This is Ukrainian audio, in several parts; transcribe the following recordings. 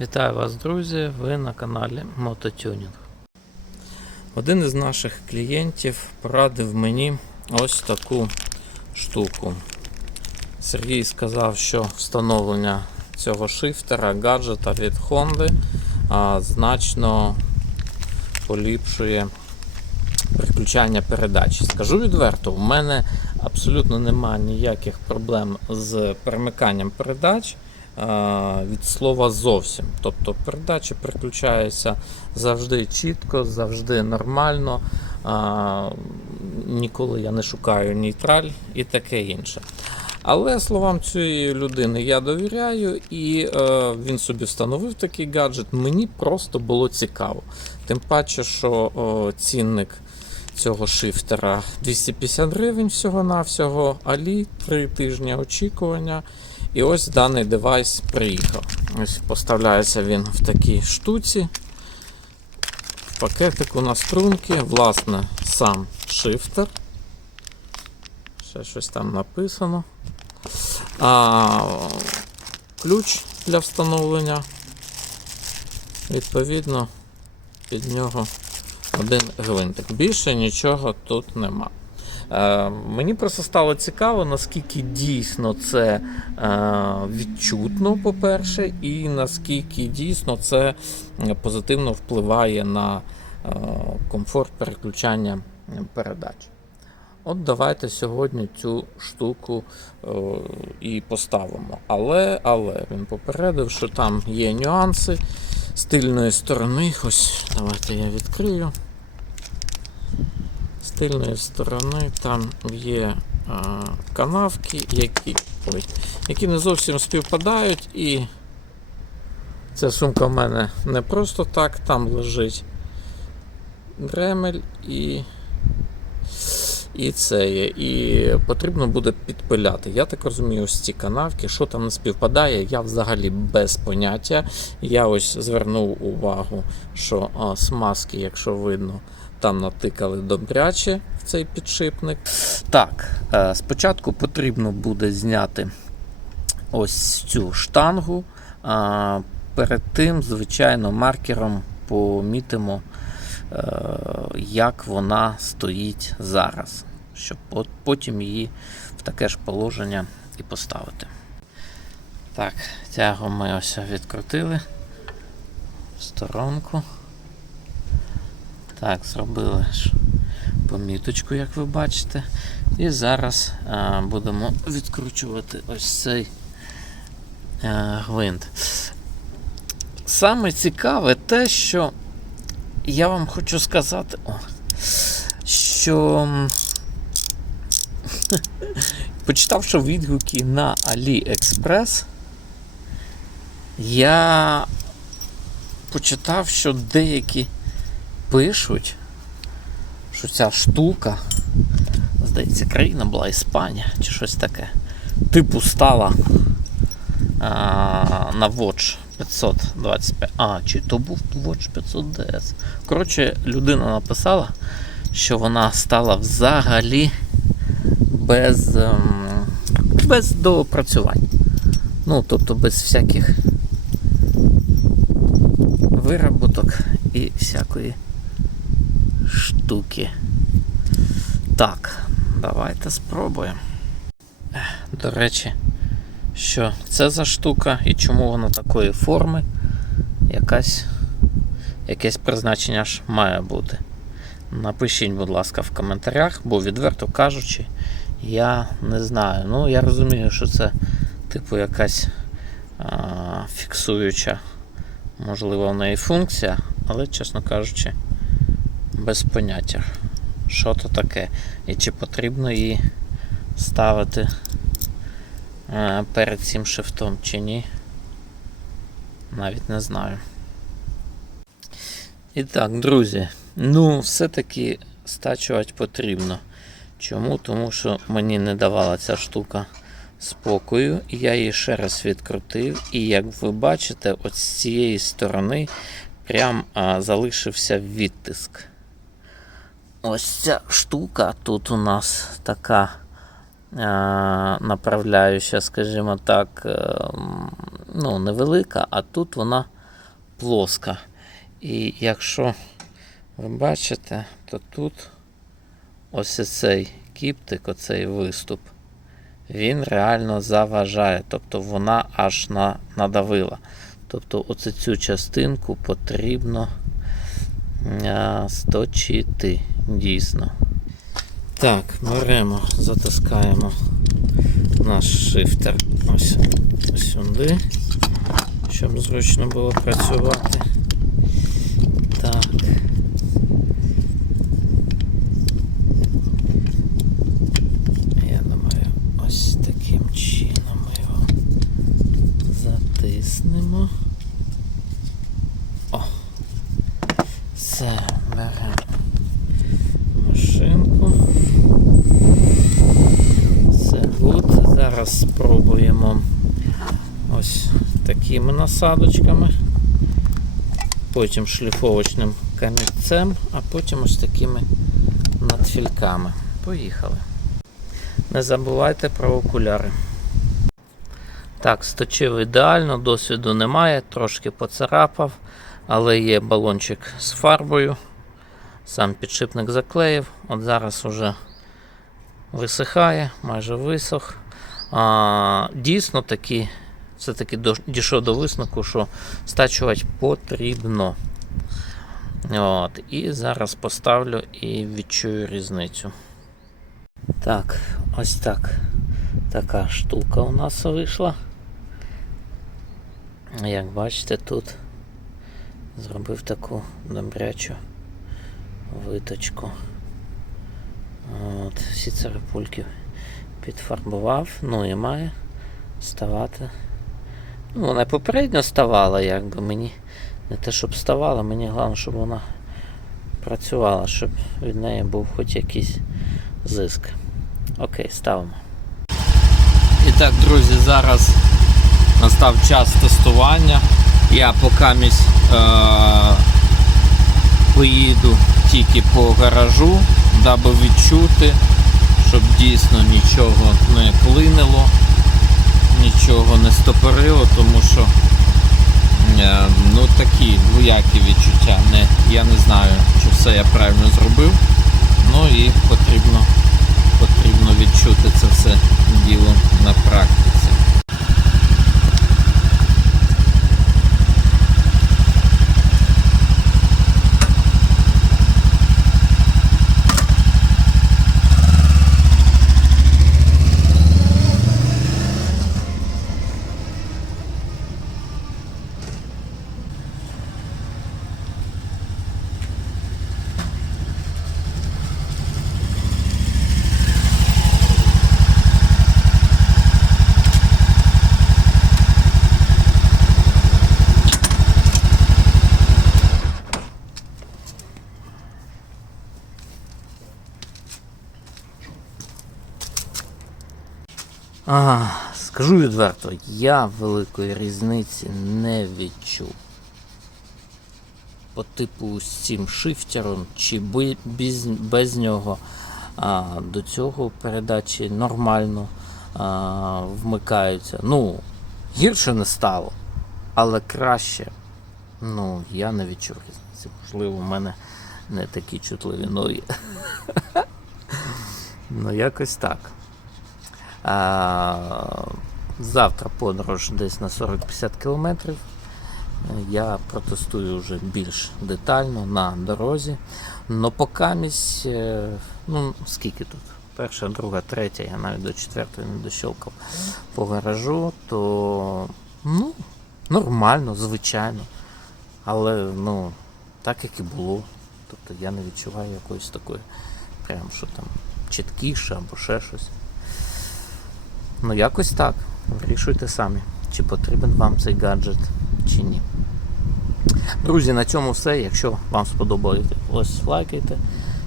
Вітаю вас, друзі! Ви на каналі Мототюнінг. Один із наших клієнтів порадив мені ось таку штуку. Сергій сказав, що встановлення цього шифтера, гаджета від Honda значно поліпшує переключання передач. Скажу відверто, у мене абсолютно немає ніяких проблем з перемиканням передач від слова зовсім. Тобто передача переключається завжди чітко, завжди нормально. Ніколи я не шукаю нейтраль і таке інше. Але словам цієї людини я довіряю, і е, він собі встановив такий гаджет. Мені просто було цікаво. Тим паче, що о, цінник цього шифтера 250 гривень всього-навсього, алі 3 тижні очікування. І ось даний девайс приїхав. Ось поставляється він в такій штуці. В пакетику на струнки, власне, сам шифтер. Ще щось там написано. А, ключ для встановлення. Відповідно, під нього один гвинтик. Більше нічого тут нема. Е, мені просто стало цікаво, наскільки дійсно це е, відчутно, по-перше, і наскільки дійсно це е, позитивно впливає на комфорт переключання передач. От давайте сьогодні цю штуку е, і поставимо. Але, але він попередив, що там є нюанси з тильної сторони. Ось давайте я відкрию. З тильної сторони там є е, канавки, які, ой, які не зовсім співпадають. І ця сумка в мене не просто так, там лежить дремель і. І це є. І потрібно буде підпиляти. Я так розумію, ось ці канавки, що там не співпадає, я взагалі без поняття. Я ось звернув увагу, що а, смазки, якщо видно, там натикали добряче в цей підшипник. Так, е, спочатку потрібно буде зняти ось цю штангу. Перед тим, звичайно, маркером помітимо е, як вона стоїть зараз, щоб потім її в таке ж положення і поставити. Так, тягу ми ось відкрутили в сторонку. Так, зробили ж поміточку, як ви бачите. І зараз а, будемо відкручувати ось цей а, гвинт. Саме цікаве те, що я вам хочу сказати, о, що почитавши відгуки на AliExpress, я почитав, що деякі пишуть, що ця штука, здається, країна була Іспанія чи щось таке, типу стала а, на Watch 525. А, чи то був Watch 500 DS. Коротше, людина написала, що вона стала взагалі без, ем, без доопрацювань. Ну, тобто без всяких вироботок і всякої штуки. Так, давайте спробуємо. До речі, що це за штука і чому вона такої форми, якась, якесь призначення ж має бути. Напишіть, будь ласка, в коментарях, бо відверто кажучи, я не знаю. Ну, я розумію, що це типу якась а, фіксуюча, можливо, в неї функція, але, чесно кажучи, без поняття, що то таке і чи потрібно її ставити е, перед цим шифтом чи ні. Навіть не знаю. І так, друзі, ну, все-таки стачувати потрібно. Чому? Тому що мені не давала ця штука спокою, і я її ще раз відкрутив. І як ви бачите, от з цієї сторони прям а, залишився відтиск. Ось ця штука тут у нас така е, направляюча, скажімо так, е, ну, невелика, а тут вона плоска. І якщо ви бачите, то тут ось цей кіптик, оцей виступ, він реально заважає. Тобто вона аж на, надавила. Тобто оцю цю частинку потрібно а, сточити дійсно. Так, беремо, затискаємо наш шифтер ось сюди, щоб зручно було працювати. Так. Я думаю, ось таким чином ми його затиснемо. О! Все, беремо машинку. Все гуд. Зараз спробуємо ось такими насадочками, потім шліфовочним камінцем, а потім ось такими надфільками. Поїхали. Не забувайте про окуляри. Так, сточив ідеально, досвіду немає, трошки поцарапав, але є балончик з фарбою. Сам підшипник заклеїв. От зараз уже висихає, майже висох. А, дійсно таки, все-таки дійшов до висновку, що стачувати потрібно. От, і зараз поставлю і відчую різницю. Так, ось так. Така штука у нас вийшла. Як бачите, тут зробив таку добрячу виточку. От, всі царапульки підфарбував, ну і має ставати. Ну, вона попередньо ставала, якби мені не те, щоб ставала, мені головне, щоб вона працювала, щоб від неї був хоч якийсь зиск. Окей, ставимо. І так, друзі, зараз настав час тестування. Я поки місь, е- поїду тільки по гаражу, даби відчути, щоб дійсно нічого не клинило, нічого не стопорило, тому що е, ну такі двоякі відчуття. Не, я не знаю, чи все я правильно зробив. Ну і потрібно, потрібно відчути це все діло на практиці. А, скажу відверто, я великої різниці не відчув. По типу з цим шифтером чи без, без нього а, до цього передачі нормально а, вмикаються. Ну, гірше не стало, але краще. Ну, я не відчув різниці. Можливо, у мене не такі чутливі ноги. Ну, якось так. Завтра подорож десь на 40-50 кілометрів. Я протестую вже більш детально на дорозі. Но покамість, е, ну скільки тут? Перша, друга, третя, я навіть до четвертої не дощелкав по гаражу, то ну, нормально, звичайно. Але ну, так як і було. Тобто я не відчуваю якоїсь такої, прям що там чіткіше або ще щось. Ну, якось так. Вирішуйте самі, чи потрібен вам цей гаджет, чи ні. Друзі, на цьому все. Якщо вам сподобається, ось лайкайте,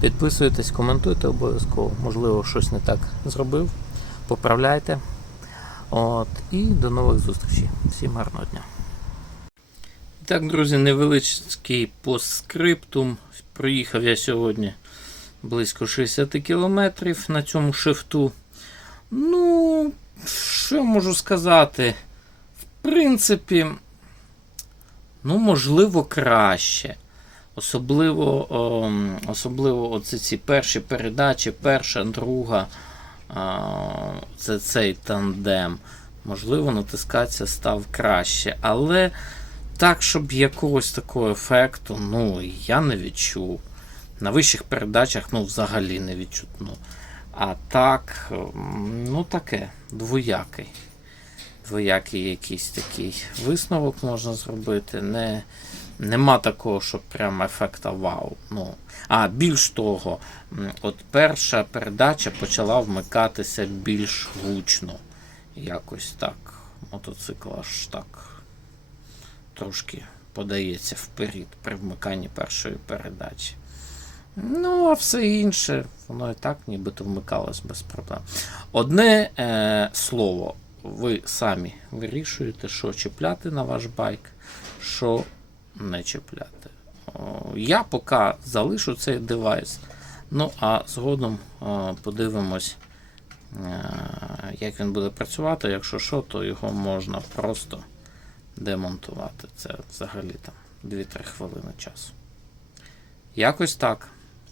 підписуйтесь, коментуйте обов'язково. Можливо, щось не так зробив. Поправляйте. От, і до нових зустрічей. Всім гарного дня. Так, друзі, невеличкий постскриптум. Проїхав я сьогодні близько 60 кілометрів на цьому шифту. Ну, що я можу сказати? В принципі, Ну, можливо, краще. Особливо, ем, особливо оці ці перші передачі, перша, друга, а, це цей тандем. Можливо, натискатися став краще. Але так, щоб якогось такого ефекту, ну, я не відчув. На вищих передачах, ну, взагалі не відчутно. А так, ну таке, двоякий. Двоякий якийсь такий висновок можна зробити. Не, нема такого, що прям ефекта вау. Ну, а більш того, от перша передача почала вмикатися більш гучно. Якось так. Мотоцикл аж так трошки подається вперед при вмиканні першої передачі. Ну, а все інше, воно і так нібито вмикалось без проблем. Одне е, слово, ви самі вирішуєте, що чіпляти на ваш байк, що не чіпляти. Я поки залишу цей девайс. Ну, а згодом подивимось, е, як він буде працювати. Якщо що, то його можна просто демонтувати. Це взагалі там 2-3 хвилини часу. Якось так.